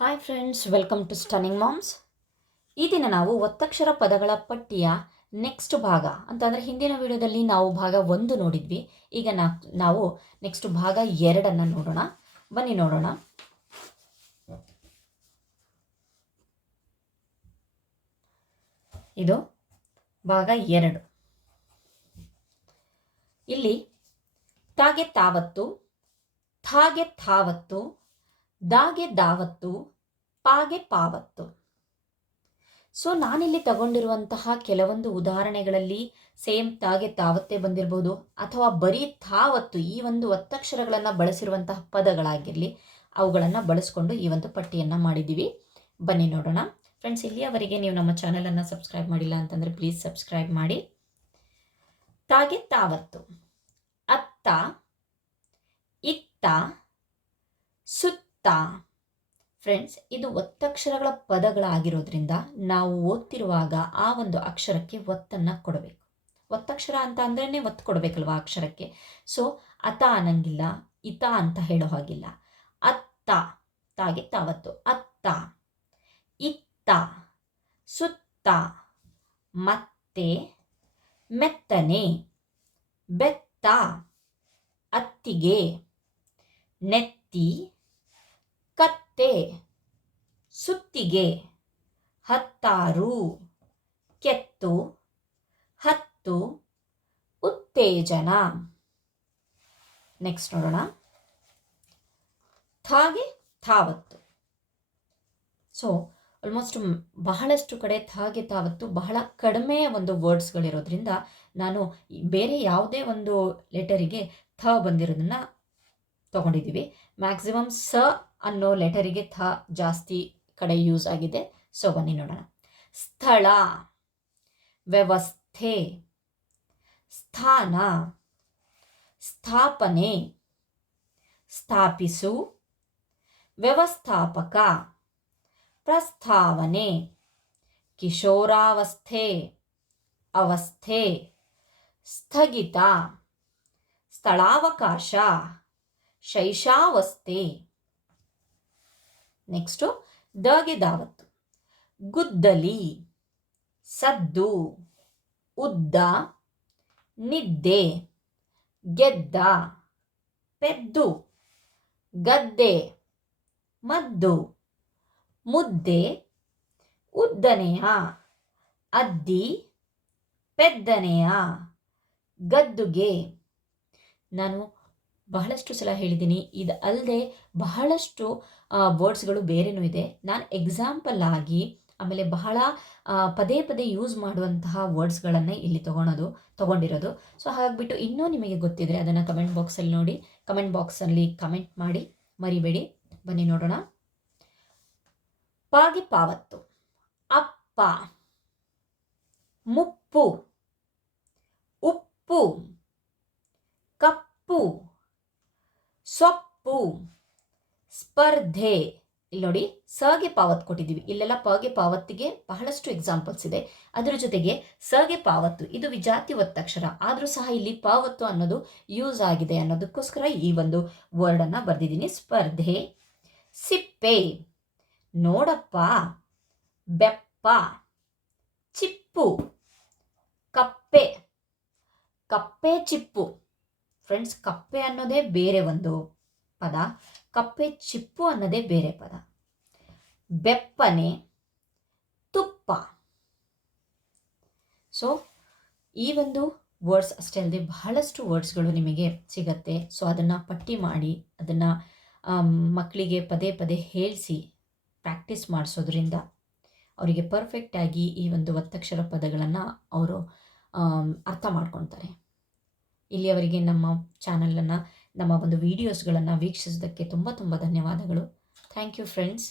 Hi friends, welcome to stunning moms. ಈ ದಿನ ನಾವು ಒತ್ತಕ್ಷರ ಪದಗಳ ಪಟ್ಟಿಯ ನೆಕ್ಸ್ಟ್ ಭಾಗ ಅಂತಂದರೆ ಹಿಂದಿನ ವಿಡಿಯೋದಲ್ಲಿ ನಾವು ಭಾಗ 1 ನೋಡಿದ್ವಿ. ಈಗ ನಾವು ನೆಕ್ಸ್ಟ್ ಭಾಗ 2 ನೋಡೋಣ. ಬನ್ನಿ ನೋಡೋಣ. ಇದು ಭಾಗ 2. ಇಲ್ಲಿ ತಾಗೆ ತಾವತ್ತು, ಥಾಗೆ ಥಾವತ್ತು, ದಾಗೆ ದಾವತ್ತು, ಪಾಗೆ ಪಾವತ್ತು. ಸೊ ನಾನಿಲ್ಲಿ ತಗೊಂಡಿರುವಂತಹ ಕೆಲವೊಂದು ಉದಾಹರಣೆಗಳಲ್ಲಿ ಸೇಮ್ ತಾಗೆ ತಾವತ್ತೇ ಬಂದಿರಬಹುದು, ಅಥವಾ ಬರೀ ತಾವತ್ತು ಈ ಒಂದು ಒತ್ತಕ್ಷರಗಳನ್ನು ಬಳಸಿರುವಂತಹ ಪದಗಳಾಗಿರಲಿ, ಅವುಗಳನ್ನು ಬಳಸ್ಕೊಂಡು ಈ ಒಂದು ಪಟ್ಟಿಯನ್ನು ಮಾಡಿದ್ದೀವಿ. ಬನ್ನಿ ನೋಡೋಣ. ಫ್ರೆಂಡ್ಸ್, ಇಲ್ಲಿಯವರೆಗೆ ನೀವು ನಮ್ಮ ಚಾನಲನ್ನು ಸಬ್ಸ್ಕ್ರೈಬ್ ಮಾಡಿಲ್ಲ ಅಂತಂದರೆ ಪ್ಲೀಸ್ ಸಬ್ಸ್ಕ್ರೈಬ್ ಮಾಡಿ. ತಾಗೆ ತಾವತ್ತು: ಅತ್ತ, ಇತ್ತ, ಸುತ್ತ. ಫ್ರೆಂಡ್ಸ್, ಇದು ಒತ್ತಕ್ಷರಗಳ ಪದಗಳಾಗಿರೋದ್ರಿಂದ ನಾವು ಓದ್ತಿರುವಾಗ ಆ ಒಂದು ಅಕ್ಷರಕ್ಕೆ ಒತ್ತನ್ನು ಕೊಡಬೇಕು. ಒತ್ತಕ್ಷರ ಅಂತ ಅಂದ್ರೇ ಒತ್ತು ಕೊಡಬೇಕಲ್ವ ಅಕ್ಷರಕ್ಕೆ. ಸೊ ಅತ ಅನ್ನಂಗಿಲ್ಲ, ಇತ ಅಂತ ಹೇಳೋ ಹಾಗಿಲ್ಲ. ಅತ್ತ, ತಾಗೆ ತಾವತ್ತು, ಅತ್ತ, ಇತ್ತ, ಸುತ್ತ, ಮತ್ತೆ, ಮೆತ್ತನೆ, ಬೆತ್ತ, ಅತ್ತಿಗೆ, ನೆತ್ತಿ, ಕತ್ತೆ, ಸುತ್ತಿಗೆ, ಹತ್ತಾರು, ಕೆತ್ತು, ಹತ್ತು, ಉತ್ತೇಜನ. ನೆಕ್ಸ್ಟ್ ನೋಡೋಣ. ಥಾಗೆ ಥಾವತ್ತು. ಸೊ ಆಲ್ಮೋಸ್ಟ್ ಬಹಳಷ್ಟು ಕಡೆ ಥಾಗೆ ತಾವತ್ತು ಬಹಳ ಕಡಿಮೆ ಒಂದು ವರ್ಡ್ಸ್ಗಳಿರೋದ್ರಿಂದ ನಾನು ಬೇರೆ ಯಾವುದೇ ಒಂದು ಲೆಟರಿಗೆ ಥ ಬಂದಿರೋದನ್ನು ತಗೊಂಡಿದ್ದೀವಿ. ಮ್ಯಾಕ್ಸಿಮಮ್ ಸ ಅನ್ನೋ ಲೆಟರಿಗೆ ಥ ಜಾಸ್ತಿ ಕಡೆ ಯೂಸ್ ಆಗಿದೆ. ಸೊ ಬನ್ನಿ ನೋಡೋಣ. ಸ್ಥಳ, ವ್ಯವಸ್ಥೆ, ಸ್ಥಾನ, ಸ್ಥಾಪನೆ, ಸ್ಥಾಪಿಸು, ವ್ಯವಸ್ಥಾಪಕ, ಪ್ರಸ್ತಾವನೆ, ಕಿಶೋರಾವಸ್ಥೆ, ಅವಸ್ಥೆ, ಸ್ಥಗಿತ, ಸ್ಥಳಾವಕಾಶ, ಶೈಶಾವಸ್ಥೆ. ನೆಕ್ಸ್ಟು ದಾಗೆ ದಾವತ್ತು: ಗುದ್ದಲಿ, ಸದ್ದು, ಉದ್ದ, ನಿದ್ದೆ, ಗೆದ್ದ, ಪೆದ್ದು, ಗದ್ದೆ, ಮದ್ದು, ಮುದ್ದೆ, ಉದ್ದನೆಯ, ಅದ್ದಿ, ಪೆದ್ದನೆಯ, ಗದ್ದುಗೆ. ನಾನು ಬಹಳಷ್ಟು ಸಲ ಹೇಳಿದ್ದೀನಿ, ಇದು ಅಲ್ಲದೆ ಬಹಳಷ್ಟು ವರ್ಡ್ಸ್ಗಳು ಬೇರೆನೂ ಇದೆ. ನಾನು ಎಕ್ಸಾಂಪಲ್ ಆಗಿ ಆಮೇಲೆ ಬಹಳ ಪದೇ ಪದೇ ಯೂಸ್ ಮಾಡುವಂತಹ ವರ್ಡ್ಸ್ಗಳನ್ನೇ ಇಲ್ಲಿ ತಗೊಂಡಿರೋದು. ಸೊ ಹಾಗಾಗಿಬಿಟ್ಟು ಇನ್ನೂ ನಿಮಗೆ ಗೊತ್ತಿದ್ರೆ ಅದನ್ನು ಕಮೆಂಟ್ ಬಾಕ್ಸಲ್ಲಿ ನೋಡಿ, ಕಮೆಂಟ್ ಬಾಕ್ಸಲ್ಲಿ ಕಮೆಂಟ್ ಮಾಡಿ ಮರಿಬೇಡಿ. ಬನ್ನಿ ನೋಡೋಣ. ಪಾಗೆ ಪಾವತ್ತು: ಅಪ್ಪ, ಮುಪ್ಪು, ಉಪ್ಪು, ಕಪ್ಪು, ಸೊಪ್ಪು, ಸ್ಪರ್ಧೆ. ಇಲ್ಲಿ ನೋಡಿ, ಸಗೆ ಪಾವತ್ತು ಕೊಟ್ಟಿದ್ದೀವಿ. ಇಲ್ಲೆಲ್ಲ ಪಗೆ ಪಾವತ್ತಿಗೆ ಬಹಳಷ್ಟು ಎಕ್ಸಾಂಪಲ್ಸ್ ಇದೆ. ಅದರ ಜೊತೆಗೆ ಸಗೆ ಪಾವತ್ತು ಇದು ವಿಜಾತಿ ಒತ್ತಕ್ಷರ, ಆದರೂ ಸಹ ಇಲ್ಲಿ ಪಾವತ್ತು ಅನ್ನೋದು ಯೂಸ್ ಆಗಿದೆ ಅನ್ನೋದಕ್ಕೋಸ್ಕರ ಈ ಒಂದು ವರ್ಡನ್ನು ಬರೆದಿದ್ದೀನಿ. ಸ್ಪರ್ಧೆ, ಸಿಪ್ಪೆ, ನೋಡಪ್ಪ, ಬೆಪ್ಪ, ಚಿಪ್ಪು, ಕಪ್ಪೆ, ಕಪ್ಪೆ ಚಿಪ್ಪು. ಫ್ರೆಂಡ್ಸ್, ಕಪ್ಪೆ ಅನ್ನೋದೇ ಬೇರೆ ಒಂದು ಪದ, ಕಪ್ಪೆ ಚಿಪ್ಪು ಅನ್ನೋದೇ ಬೇರೆ ಪದ. ಬೆಪ್ಪನೆ, ತುಪ್ಪ. ಸೊ ಈ ಒಂದು ವರ್ಡ್ಸ್ ಅಷ್ಟೇ ಅಲ್ಲದೆ ಬಹಳಷ್ಟು ವರ್ಡ್ಸ್ಗಳು ನಿಮಗೆ ಸಿಗತ್ತೆ. ಸೊ ಅದನ್ನು ಪಟ್ಟಿ ಮಾಡಿ ಅದನ್ನು ಮಕ್ಕಳಿಗೆ ಪದೇ ಪದೇ ಹೇಳಿಸಿ ಪ್ರಾಕ್ಟೀಸ್ ಮಾಡಿಸೋದ್ರಿಂದ ಅವರಿಗೆ ಪರ್ಫೆಕ್ಟಾಗಿ ಈ ಒಂದು ಒತ್ತಕ್ಷರ ಪದಗಳನ್ನು ಅವರು ಅರ್ಥ ಮಾಡ್ಕೊತಾರೆ. ಇಲ್ಲಿಯವರೆಗೆ ನಮ್ಮ ಚಾನಲನ್ನು, ನಮ್ಮ ಒಂದು ವಿಡಿಯೋಸ್ಗಳನ್ನು ವೀಕ್ಷಿಸೋದಕ್ಕೆ ತುಂಬ ಧನ್ಯವಾದಗಳು. Thank you friends.